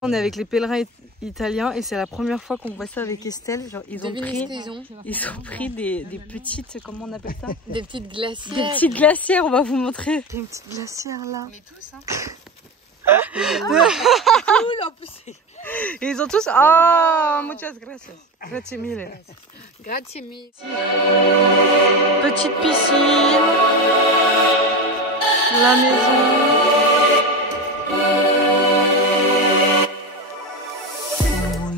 On est avec les pèlerins italiens et c'est la première fois qu'on voit ça avec Estelle. Genre, ils ont pris des petites, comment on appelle ça? Des petites glacières. Des petites glacières, on va vous montrer. Des petites glacières là. Mais tous, hein. Cool en plus. Et ils ont tous. Ah, muchas gracias. Grazie mille. Grazie mille. Petite piscine. La maison.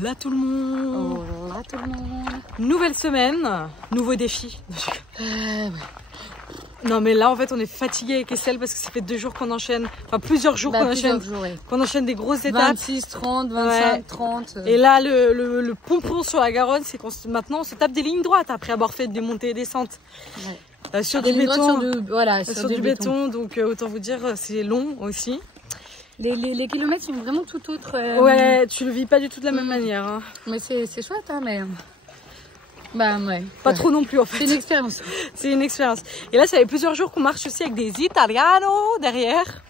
Hola tout le monde. Hola tout le monde. Nouvelle semaine, nouveau défi. Ouais. Non mais là en fait on est fatigué avec Estelle parce que ça fait 2 jours qu'on enchaîne, enfin plusieurs jours qu'on enchaîne des grosses étapes. 26, 30, 25, ouais. 30. Et là le pompon sur la Garonne, c'est qu'on maintenant on se tape des lignes droites après avoir fait des montées et descentes. Ouais. Sur du béton. Sur du béton, donc autant vous dire c'est long aussi. Les kilomètres sont vraiment tout autres. Ouais, tu le vis pas du tout de la même manière. Hein. Mais c'est chouette, hein, mais. Bah ouais. Pas trop non plus en fait. C'est une expérience. C'est une expérience. Et là, ça fait plusieurs jours qu'on marche aussi avec des Italianos derrière.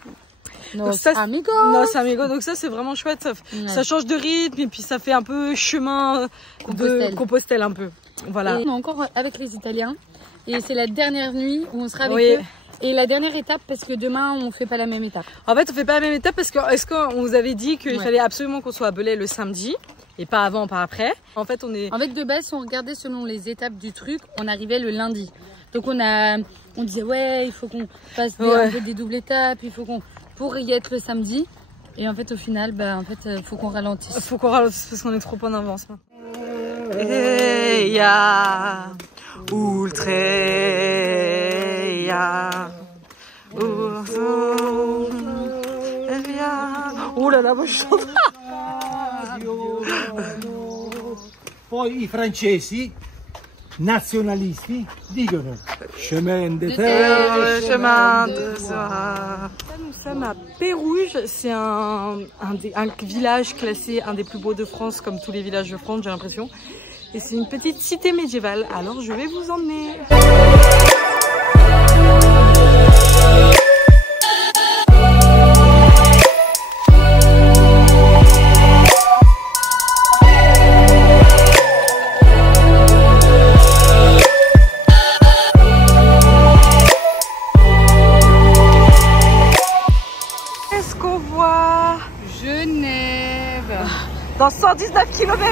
Nos amigos. Donc ça, c'est vraiment chouette. Ça change de rythme et puis ça fait un peu chemin de Compostelle un peu. Voilà. Et on est encore avec les Italiens et c'est la dernière nuit où on sera avec eux. Et la dernière étape, parce que demain, on fait pas la même étape. En fait, on fait pas la même étape parce qu'on vous avait dit qu'il fallait absolument qu'on soit à Belay le samedi. Et pas avant, pas après. En fait, de base, si on regardait selon les étapes du truc, on arrivait le lundi. Donc on disait ouais, il faut qu'on fasse un peu des doubles étapes, il faut qu'on pour y être le samedi. Et en fait, au final, faut qu'on ralentisse. Faut qu'on ralentisse parce qu'on est trop en avance. Et ya oh là là, moi je chante. Poi I francesi nazionalisti dicono chemin de terre, chemin de soir. Nous sommes à Pérouges, c'est un village classé un des plus beaux de France, comme tous les villages de France, j'ai l'impression. Et c'est une petite cité médiévale, alors je vais vous emmener. Dans 119 km.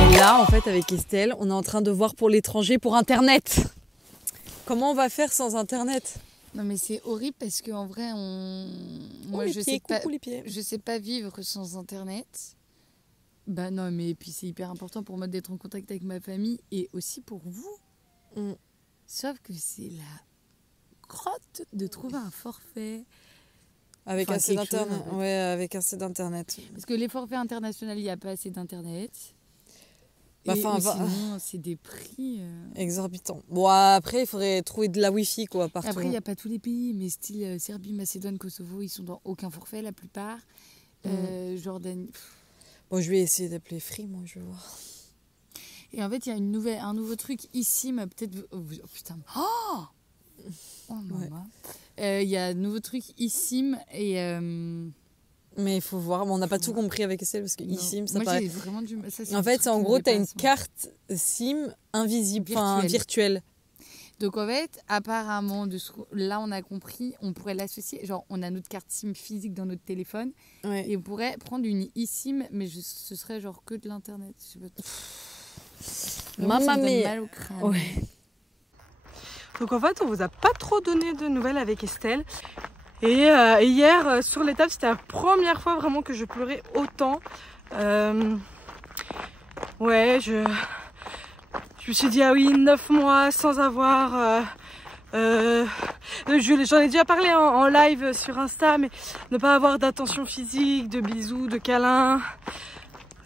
Et là, en fait, avec Estelle, on est en train de voir pour l'étranger pour Internet. Comment on va faire sans Internet? Non mais c'est horrible parce qu'en vrai, je sais pas vivre sans Internet. Bah non, mais puis c'est hyper important pour moi d'être en contact avec ma famille et aussi pour vous. Sauf que c'est la grotte de trouver un forfait avec assez d'internet. Ouais, avec assez d'internet. Parce que les forfaits internationaux, il n'y a pas assez d'internet. Sinon, c'est des prix exorbitants. Bon, après, il faudrait trouver de la Wi-Fi quoi partout. Après, il n'y a pas tous les pays, mais style Serbie, Macédoine, Kosovo, ils sont dans aucun forfait la plupart. Jordanie. Bon, je vais essayer d'appeler Free, moi, je vais voir. Et en fait, il y a un nouveau truc ici, mais peut-être... Oh putain. Oh maman. Il y a un nouveau truc ici et... Mais il faut voir, on n'a pas tout compris avec Estelle parce que ici, ça paraît... J'ai vraiment du mal. En fait, en gros, tu as une carte SIM invisible, enfin virtuelle. Donc en fait, apparemment, là on a compris, on pourrait l'associer, genre on a notre carte SIM physique dans notre téléphone et on pourrait prendre une eSIM, mais ce serait genre que de l'internet. Je sais pas. Mamma mia. Ouais. Donc en fait, on vous a pas trop donné de nouvelles avec Estelle. Et hier, sur l'étape, c'était la première fois vraiment que je pleurais autant. Ouais, je me suis dit, ah oui, 9 mois sans avoir... j'en ai déjà parlé en live sur Insta, mais ne pas avoir d'attention physique, de bisous, de câlins,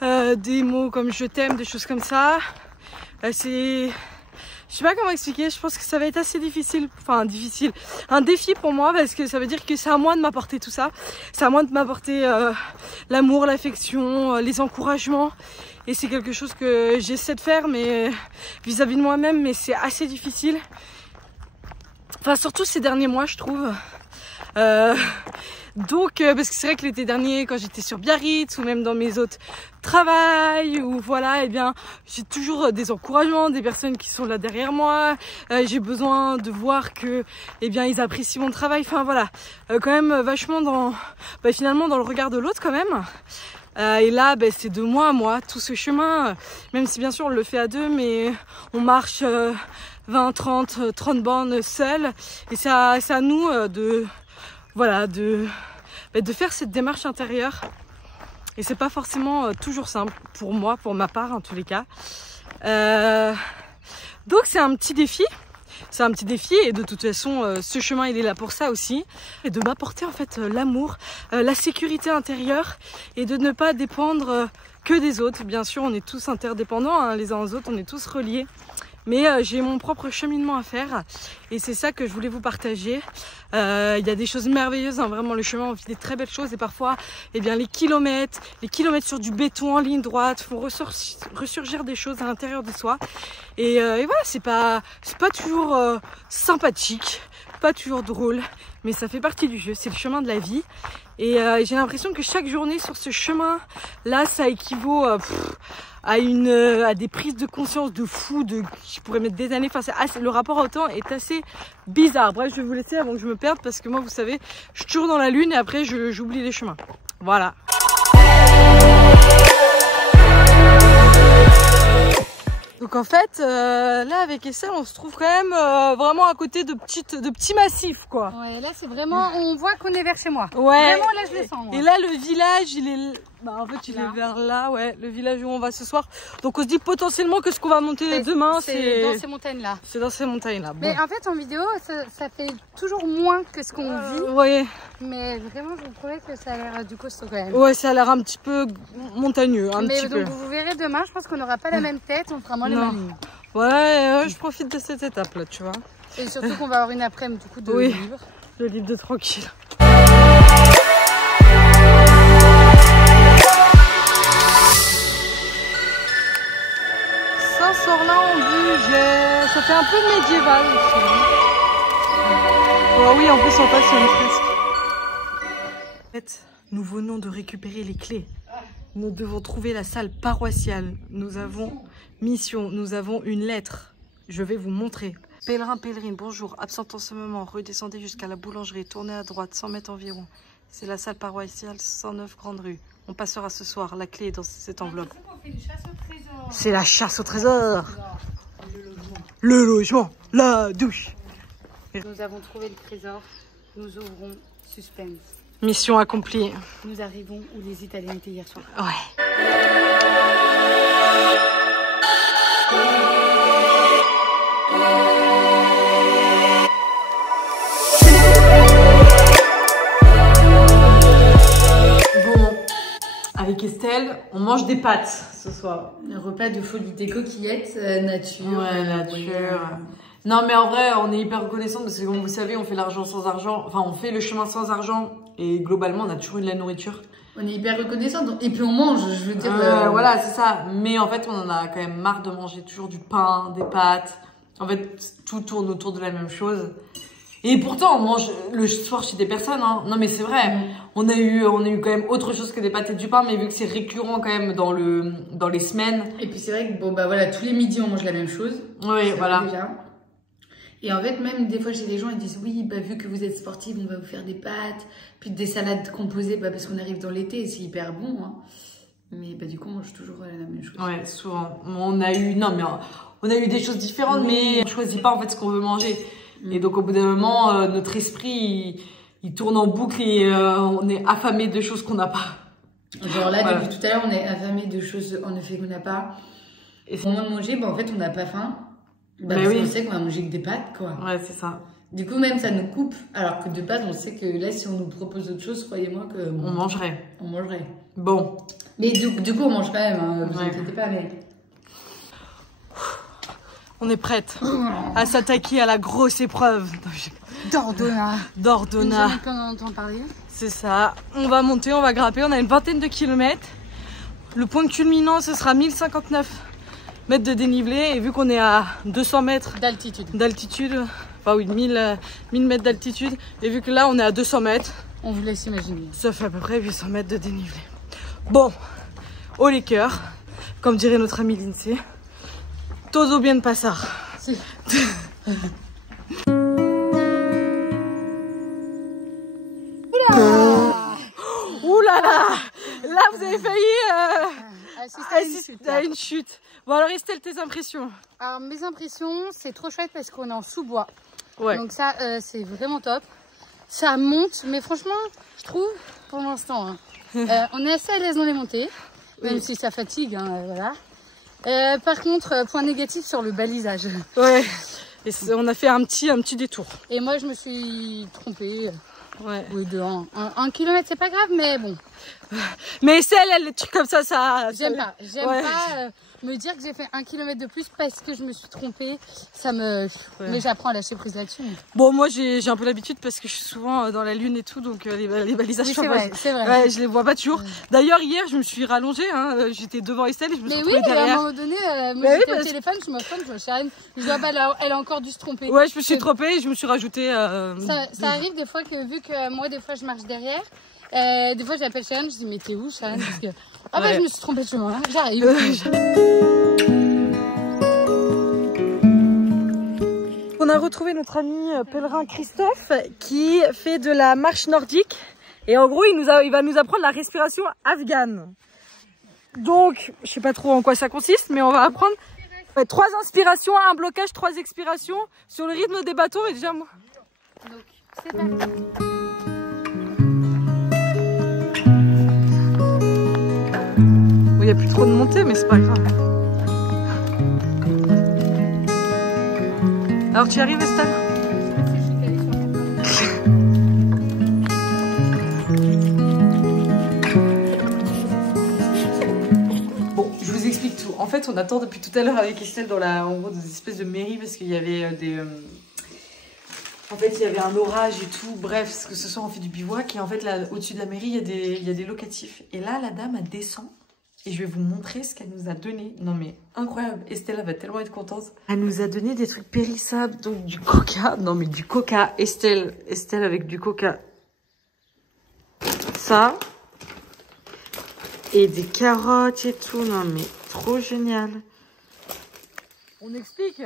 des mots comme je t'aime, des choses comme ça. Je sais pas comment expliquer, je pense que ça va être assez difficile, un défi pour moi parce que ça veut dire que c'est à moi de m'apporter tout ça. C'est à moi de m'apporter l'amour, l'affection, les encouragements. Et c'est quelque chose que j'essaie de faire, mais vis-à-vis de moi-même, mais c'est assez difficile. Enfin, surtout ces derniers mois, je trouve. Donc, parce que c'est vrai que l'été dernier, quand j'étais sur Biarritz ou même dans mes autres travails, ou voilà, eh bien, j'ai toujours des encouragements, des personnes qui sont là derrière moi. J'ai besoin de voir que, eh bien, ils apprécient mon travail. Enfin voilà, quand même vachement dans, finalement, dans le regard de l'autre quand même. Et là, c'est de moi à moi, tout ce chemin, même si bien sûr on le fait à deux, mais on marche 20, 30 bornes seuls. Et c'est à nous de faire cette démarche intérieure. Et c'est pas forcément toujours simple pour moi, pour ma part en tous les cas. Donc c'est un petit défi. C'est un petit défi et de toute façon ce chemin il est là pour ça aussi. Et de m'apporter en fait l'amour, la sécurité intérieure et de ne pas dépendre que des autres. Bien sûr on est tous interdépendants hein, les uns aux autres, on est tous reliés. Mais j'ai mon propre cheminement à faire et c'est ça que je voulais vous partager. Il y a des choses merveilleuses, hein, vraiment le chemin on vit des très belles choses et parfois eh bien, les kilomètres sur du béton en ligne droite font ressurgir des choses à l'intérieur de soi. Et voilà, c'est pas toujours sympathique, pas toujours drôle, mais ça fait partie du jeu, c'est le chemin de la vie. Et j'ai l'impression que chaque journée sur ce chemin là ça équivaut à des prises de conscience de fou, je pourrais mettre des années, enfin le rapport au temps est assez bizarre. Bref, je vais vous laisser avant que je me perde parce que moi vous savez, je suis toujours dans la lune et après j'oublie les chemins. Voilà. Donc en fait, là avec Estelle, on se trouve quand même vraiment à côté de petits massifs quoi. Ouais, là c'est vraiment, on voit qu'on est vers chez moi. Ouais. Vraiment là je les sens. Moi. Et là le village, il est, en fait il est vers là, ouais, le village où on va ce soir. Donc on se dit potentiellement que ce qu'on va monter demain, c'est dans ces montagnes là. C'est dans ces montagnes là. Bon. Mais en fait en vidéo, ça fait toujours moins que ce qu'on vit. Ouais. Mais vraiment, je vous promets que ça a l'air du costaud quand même. Ouais, ça a l'air un petit peu montagneux, Mais donc vous verrez demain, je pense qu'on n'aura pas la même tête, on fera moins les mêmes lignes. Ouais, je profite de cette étape là, tu vois. Et surtout qu'on va avoir une après-midi du coup de libre. De libre, de tranquille. Ça sort là en vue, ça fait un peu médiéval aussi. Oh oui, en plus on passe sur une fresque. En fait, nous venons de récupérer les clés. Nous devons trouver la salle paroissiale. Nous avons mission, nous avons une lettre. Je vais vous montrer. Pèlerin, pèlerine, bonjour. Absent en ce moment, redescendez jusqu'à la boulangerie, tournez à droite, 100 mètres environ. C'est la salle paroissiale 109 Grande Rue. On passera ce soir. La clé est dans cette enveloppe. C'est la chasse au trésor. Le logement, la douche. Nous avons trouvé le trésor. Nous ouvrons suspense. Mission accomplie. Nous arrivons où les Italiens étaient hier soir. Ouais. Bon, avec Estelle, on mange des pâtes ce soir. Un repas de folie, des coquillettes, nature. Ouais, nature. Non mais en vrai on est hyper reconnaissant parce que comme vous savez on fait l'argent sans argent, enfin on fait le chemin sans argent et globalement on a toujours eu de la nourriture. On est hyper reconnaissant et puis on mange, je veux dire. Voilà c'est ça, mais en fait on en a quand même marre de manger toujours du pain, des pâtes, en fait tout tourne autour de la même chose. Et pourtant on mange le soir chez des personnes, hein. Non mais c'est vrai, on a eu quand même autre chose que des pâtes et du pain, mais vu que c'est récurrent quand même dans les semaines. Et puis c'est vrai que bon bah voilà, tous les midis on mange la même chose. Oui voilà. Déjà. Et en fait, même des fois chez les gens, ils disent oui, bah, vu que vous êtes sportive, on va vous faire des pâtes, puis des salades composées, bah, parce qu'on arrive dans l'été et c'est hyper bon. Hein. Mais bah, du coup, on mange toujours la même chose. Ouais, souvent. On a eu des choses différentes, mais on choisit pas en fait ce qu'on veut manger. Et donc au bout d'un moment, notre esprit il tourne en boucle et on est affamé de choses qu'on n'a pas. Genre là, depuis tout à l'heure, on est affamé de choses en effet qu'on n'a pas. Et au moment de manger, bah, en fait, on n'a pas faim. Bah, parce qu'on sait qu'on va manger que des pâtes, quoi. Ouais, c'est ça. Du coup, même ça nous coupe. Alors que de base, on sait que là, si on nous propose autre chose, croyez-moi que... On mangerait. On mangerait. Bon. Mais du coup, on mange quand même, hein, vous inquiétez pas, mais... On est prête à s'attaquer à la grosse épreuve. D'Ordona. D'Ordona. On en entend parler. C'est ça. On va monter, on va grimper. On a une vingtaine de kilomètres. Le point culminant, ce sera 1059 mètres de dénivelé. Et vu qu'on est à 200 mètres d'altitude, enfin oui, 1000 mètres d'altitude, et vu que là on est à 200 mètres, on vous laisse imaginer. Ça fait à peu près 800 mètres de dénivelé. Bon, haut les cœurs, comme dirait notre ami Lindsay. Todo bien pasar. Si. Ouh là là, là vous avez failli assister à une chute. Bon alors Estelle, tes impressions? Alors mes impressions, c'est trop chouette parce qu'on est en sous-bois. Ouais. Donc ça, c'est vraiment top. Ça monte, mais franchement, je trouve, pour l'instant, hein, on est assez à l'aise dans les montées, même si ça fatigue, hein, voilà. Par contre, point négatif sur le balisage. Ouais. Et on a fait un petit détour. Et moi, je me suis trompée. Ouais. Oui, de 1 kilomètre, c'est pas grave, mais bon. Mais celle, les trucs comme ça. J'aime pas. J'aime pas me dire que j'ai fait 1 kilomètre de plus parce que je me suis trompée. Ça me. Ouais. Mais j'apprends à lâcher prise là-dessus. Bon, moi, j'ai un peu l'habitude parce que je suis souvent dans la lune et tout, donc les balisages. Oui, c'est vrai. Ouais, je les vois pas toujours. Ouais. D'ailleurs, hier, je me suis rallongée. Hein, j'étais devant Estelle et je me suis retrouvée derrière. À un moment donné, moi, j'étais au téléphone, je me filme, je me Sharon. Je dis, elle a encore dû se tromper. Ouais, je me suis trompée et je me suis rajoutée. Ça arrive des fois que, vu que moi, des fois, je marche derrière. Des fois j'appelle Sharon, je dis mais t'es où Sharon? Parce que bah je me suis trompée de chemin, hein. J'arrive. On a retrouvé notre ami pèlerin Christophe qui fait de la marche nordique et en gros il va nous apprendre la respiration afghane. Donc je sais pas trop en quoi ça consiste, mais on va apprendre 3 inspirations, 1 blocage, 3 expirations sur le rythme des bateaux et déjà moi. Donc c'est parti. Il n'y a plus trop de montée, mais c'est pas grave. Alors tu y arrives, Estelle? Bon, je vous explique tout. En fait, on attend depuis tout à l'heure avec Estelle dans en gros, des espèces de mairies parce qu'il y avait En fait, il y avait un orage et tout. Bref, parce que ce soir, on fait du bivouac. Et en fait, là, au-dessus de la mairie, il y a des locatifs. Et là, la dame, elle descend. Et je vais vous montrer ce qu'elle nous a donné. Non mais incroyable, Estelle va tellement être contente. Elle nous a donné des trucs périssables, donc du coca. Non mais du coca, Estelle avec du coca. Ça. Et des carottes et tout. Non mais trop génial. On explique.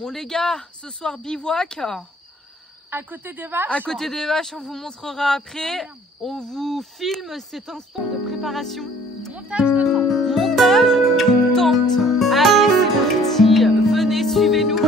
Bon les gars, ce soir bivouac. À côté des vaches. À côté des vaches, on vous montrera après. On vous filme cet instant de préparation. Montage de tente. Montage d'une tente. Allez, c'est parti. Venez, suivez-nous.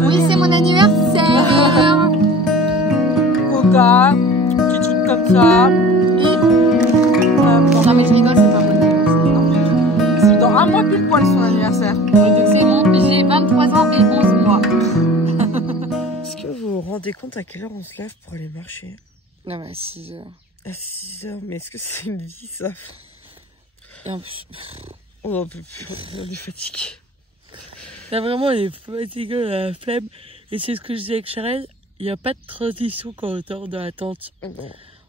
Oui, c'est mon anniversaire. Coca, petit truc comme ça. Non mais je rigole, c'est pas mon anniversaire. C'est dans 1 mois pile poil son anniversaire. Donc c'est bon, j'ai 23 ans et 11 mois. Est-ce que vous vous rendez compte à quelle heure on se lève pour aller marcher? Non mais à 6 heures. À 6 heures, mais est-ce que c'est une vie ça? Et en plus, on n'en peut plus, on est fatigué. Là vraiment on est fatigué, on a la flemme. Et c'est ce que je disais avec Charelle, il n'y a pas de transition quand on dort dans la tente.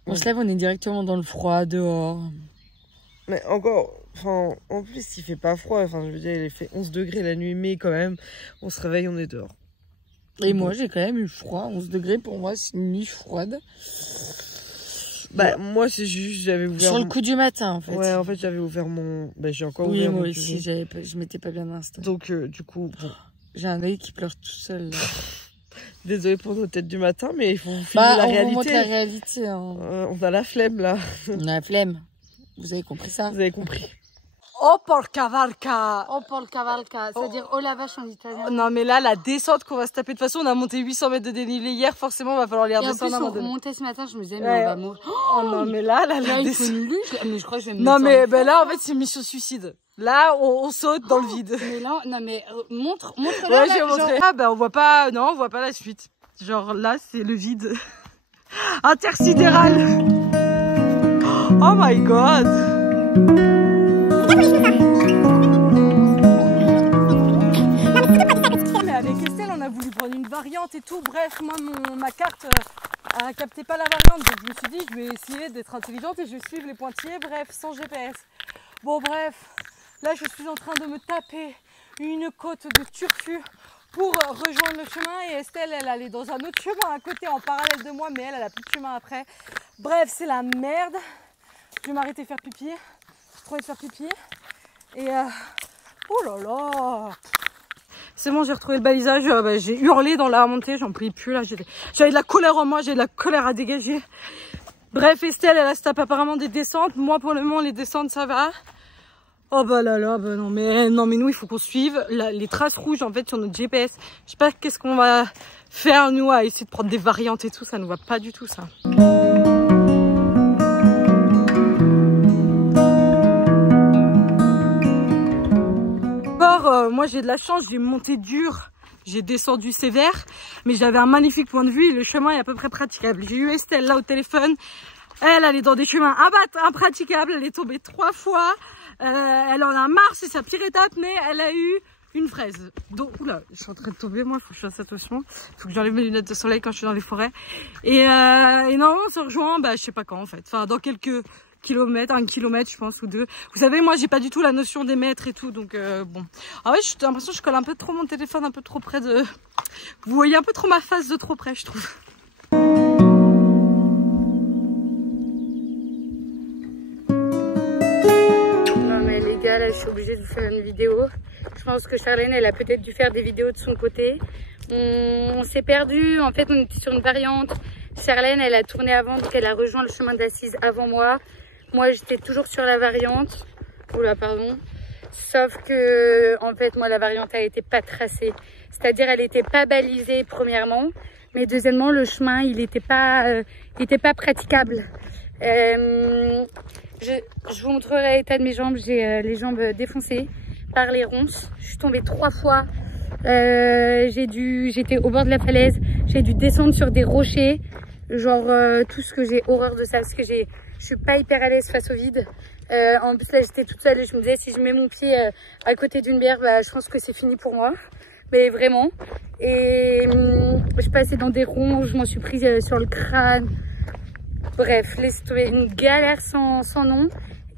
On se lève, on est directement dans le froid, dehors. Mais encore, enfin, en plus il fait pas froid, enfin je veux dire il fait 11 degrés la nuit, mais quand même, on se réveille, on est dehors. Et moi j'ai quand même eu froid, 11 degrés pour moi c'est une nuit froide. Bah moi c'est juste, j'avais ouvert... Sur le coup du matin en fait. Ouais, en fait j'avais ouvert mon... Bah j'ai encore ouvert mon... Oui, moi aussi, je m'étais pas bien installée. Donc du coup, bon... J'ai un œil qui pleure tout seul là. Désolée pour nos têtes du matin, mais il faut filmer la réalité. On montre la réalité. Hein. On a la flemme là. On a la flemme. Vous avez compris ça? Vous avez compris. Oh porca valca. Oh porca valca, c'est-à-dire oh la vache en italien. Non mais là la descente qu'on va se taper, de toute façon on a monté 800 mètres de dénivelé hier, forcément il va falloir les redescendre à un moment donné. On montait ce matin, je me disais mais on va mourir. Oh non mais là la descente. Mais je crois que je vais me Non mais ben là en fait c'est mission suicide. Là on saute dans le vide. Mais là, non mais montre Ouais, je vais montrer. Ah bah on voit pas, non on voit pas la suite. Genre là c'est le vide intersidéral. Oh my god. Avec Estelle on a voulu prendre une variante et tout, bref moi ma carte elle captait pas la variante, donc je me suis dit je vais essayer d'être intelligente et je vais suivre les pointillés, bref sans GPS. Bon bref, là je suis en train de me taper une côte de turfu pour rejoindre le chemin et Estelle elle allait dans un autre chemin à côté en parallèle de moi mais elle a plus de chemin après. Bref c'est la merde, je vais m'arrêter faire pipi, j'ai trop envie de faire pipi et oh là là. C'est bon, j'ai retrouvé le balisage, j'ai hurlé dans la montée, j'en pouvais plus là, j'avais de la colère en moi, j'avais de la colère à dégager. Bref, Estelle, elle se tape apparemment des descentes, moi pour le moment les descentes ça va. Oh bah là, bah non mais nous il faut qu'on suive les traces rouges en fait sur notre GPS. Je sais pas qu'est-ce qu'on va faire nous à essayer de prendre des variantes et tout, ça nous va pas du tout ça. Moi j'ai de la chance, j'ai monté dur, j'ai descendu sévère, mais j'avais un magnifique point de vue et le chemin est à peu près praticable. J'ai eu Estelle là au téléphone, elle est dans des chemins impraticables, elle est tombée 3 fois, elle en a marre, c'est sa pire étape, mais elle a eu une fraise. Donc, oula, je suis en train de tomber, moi, faut que je fasse attention, faut que j'enlève mes lunettes de soleil quand je suis dans les forêts. Et normalement on se rejoint, je sais pas quand en fait, enfin dans quelques kilomètres, 1 kilomètre je pense ou 2. Vous savez moi j'ai pas du tout la notion des mètres et tout donc bon. Ah ouais j'ai l'impression que je colle un peu trop mon téléphone un peu trop près de... Vous voyez un peu trop ma face de trop près je trouve. Non mais les gars là je suis obligée de vous faire une vidéo. Je pense que Charlène elle a peut-être dû faire des vidéos de son côté. On s'est perdu, en fait on était sur une variante. Charlène elle a tourné avant donc elle a rejoint le chemin d'Assise avant moi. Moi j'étais toujours sur la variante, oula pardon, sauf que en fait moi la variante elle était pas tracée, c'est-à-dire elle était pas balisée premièrement, mais deuxièmement le chemin il était pas praticable. Je vous montrerai l'état de mes jambes, j'ai les jambes défoncées par les ronces, je suis tombée 3 fois, j'étais au bord de la falaise, j'ai dû descendre sur des rochers, genre tout ce que j'ai horreur de ça parce que je suis pas hyper à l'aise face au vide. En plus là j'étais toute seule et je me disais si je mets mon pied à côté d'une bière je pense que c'est fini pour moi, mais vraiment. Et je passais dans des ronds, je m'en suis prise sur le crâne, bref laisse tomber, une galère sans nom.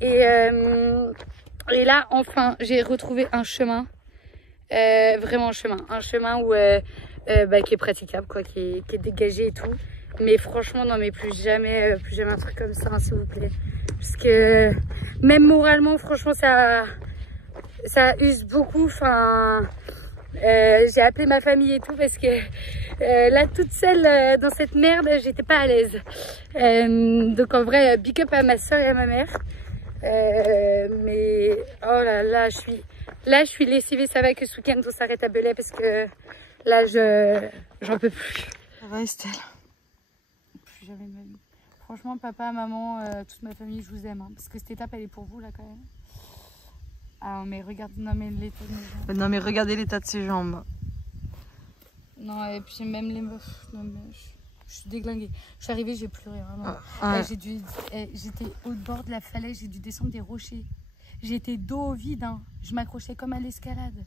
Et là enfin j'ai retrouvé un chemin, vraiment un chemin où qui est praticable quoi, qui est dégagé et tout. Mais franchement, non, mais plus jamais un truc comme ça, hein, s'il vous plaît. Parce que même moralement, franchement, ça use beaucoup. Enfin, j'ai appelé ma famille et tout parce que là, toute seule dans cette merde, j'étais pas à l'aise. Donc en vrai, big up à ma soeur et à ma mère. Mais oh là, je suis lessivée. Ça va que ce week-end on s'arrête à Belay parce que là, j'en peux plus. Ça va Estelle? Jamais de ma vie. Franchement, papa, maman, toute ma famille, je vous aime. Hein, parce que cette étape, elle est pour vous, là, quand même. Ah, mais regardez, non, mais l'état de mes jambes. Non, mais regardez l'état de ses jambes. Non, et puis même les meufs. Non, mais je suis déglinguée. Je suis arrivée, j'ai pleuré, vraiment. J'étais au bord de la falaise, j'ai dû descendre des rochers. J'étais dos au vide, hein. Je m'accrochais comme à l'escalade.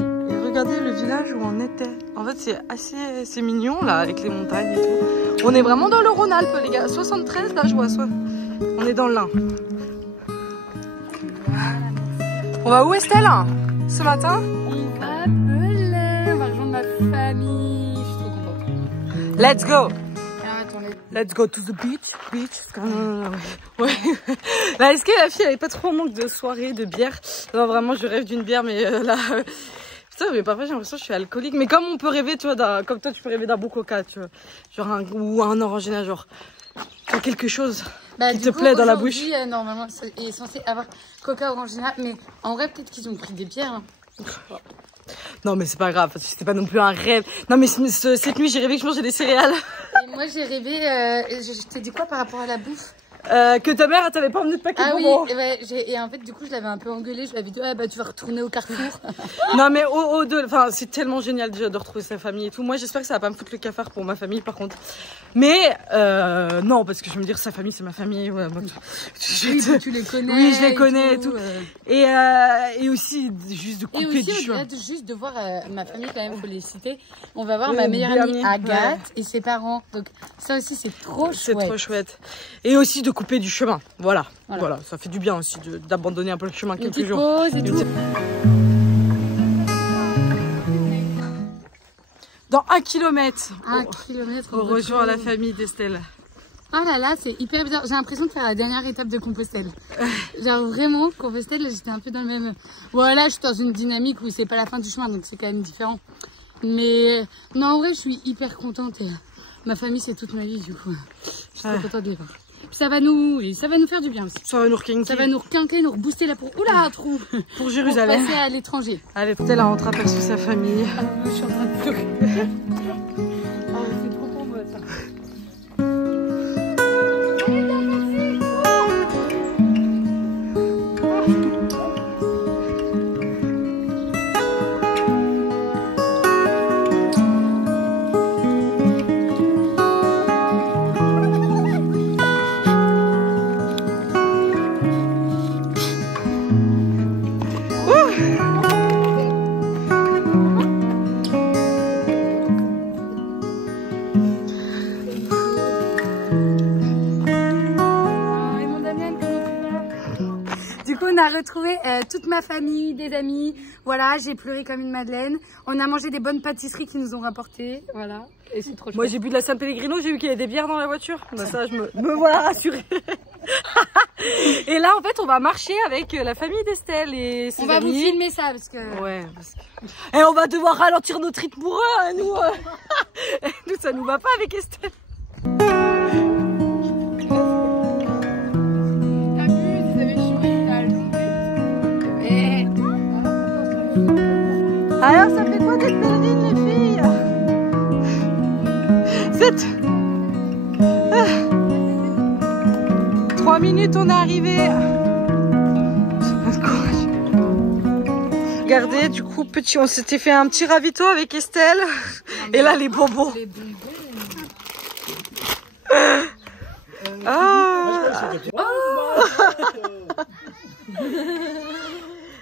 Regardez le village où on était. En fait, c'est mignon là, avec les montagnes et tout. On est vraiment dans le Rhône-Alpes, les gars. 73, là, je vois. On est dans le Lin. On va où, Estelle, ce matin? On va Belay. On va rejoindre ma famille. Je suis trop contente. Let's go. Attendez. Let's go to the beach. Ouais. Là, est-ce que la fille, elle est pas trop en manque de soirée, de bière? Non, vraiment, je rêve d'une bière, mais là... Putain, mais parfois j'ai l'impression que je suis alcoolique. Mais comme on peut rêver, tu vois, comme toi tu peux rêver d'un bon coca, tu vois. Genre ou un orangina, genre. T'as quelque chose qui du te coup, plaît dans la bouche? aujourd'hui, normalement, il est censé avoir coca orangina, mais en vrai, peut-être qu'ils ont pris des pierres. Hein. Non, mais c'est pas grave, parce que c'était pas non plus un rêve. Non, mais cette nuit, j'ai rêvé que je mangeais des céréales. Et moi, j'ai rêvé. Je t'ai dit quoi par rapport à la bouffe? Que ta mère, elle t'avait pas emmené de paquet de bonbons. Et en fait, du coup, je l'avais un peu engueulée. Je lui avais dit, ah, bah, tu vas retourner au Carrefour. Non, mais enfin, c'est tellement génial déjà de retrouver sa famille et tout. Moi, j'espère que ça va pas me foutre le cafard pour ma famille, par contre. Mais, non, parce que je veux me dire, sa famille, c'est ma famille. Ouais, moi, Oui, tu les connais. Oui, je les connais et tout. Et aussi, juste de couper et aussi, du chemin. Juste de voir ma famille, quand même, faut les citer. On va voir ma meilleure amie Agathe et ses parents. Donc, ça aussi, c'est trop chouette. C'est trop chouette. Et aussi de couper du chemin. Voilà. Ça fait du bien aussi d'abandonner un peu le chemin quelques jours. Pause et tout. Dans 1 kilomètre, on rejoint la famille d'Estelle. Oh là là, c'est hyper bizarre. J'ai l'impression de faire la dernière étape de Compostelle. Genre vraiment, Compostelle, j'étais un peu dans le même... Voilà, je suis dans une dynamique où c'est pas la fin du chemin, donc c'est quand même différent. Mais non, en vrai, je suis hyper contente. Et ma famille, c'est toute ma vie, du coup. Je suis trop contente de les voir. Puis ça va nous faire du bien aussi. Ça va nous requinquer. Ça va nous requinquer, nous rebooster là pour... Oula, un trou. Pour Jérusalem. Pour passer à l'étranger. Allez, Estelle a entreaperçu sa famille. Je suis en train de pleurer. C'est trop pour moi, ça. On a retrouvé toute ma famille, des amis. Voilà, j'ai pleuré comme une madeleine. On a mangé des bonnes pâtisseries qu'ils nous ont rapportées. Voilà, et c'est trop chouette. Moi, j'ai bu de la San Pellegrino, j'ai vu qu'il y avait des bières dans la voiture. Bah, ça, je me voilà rassurée. Et là, en fait, on va marcher avec la famille d'Estelle et ses amis. On va vous filmer ça parce que... Ouais, parce que... Et on va devoir ralentir notre rythme pour eux, hein, nous. Nous, ça nous va pas avec Estelle. Alors, ça fait quoi d'être pèlerine, les filles? 3 minutes, on est arrivé. Regardez, du coup, on s'était fait un petit ravito avec Estelle. Et là, les bonbons.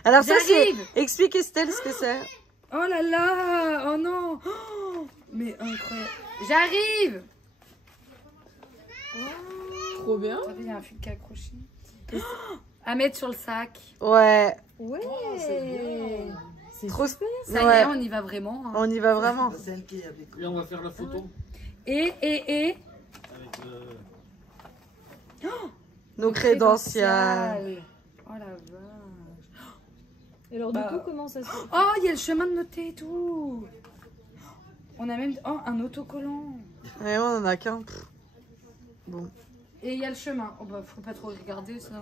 Alors ça, c'est... Explique Estelle ce que c'est. Oh là là, oh non, oh, mais incroyable. J'arrive. Oh, trop bien. Il y a un fil qui est accroché. À mettre sur le sac. Ouais. Ouais. Oh, c'est trop super. Ça y est, on y va vraiment. Hein. On y va vraiment. Et on va faire la photo. Et avec nos crédentials. Oh la vache. Et alors du coup, comment ça se fait? Oh, il y a le chemin de noter et tout. On a même un autocollant. Ouais, on en a qu'un. Bon. Et il y a le chemin. Oh bah, faut pas trop regarder, sinon...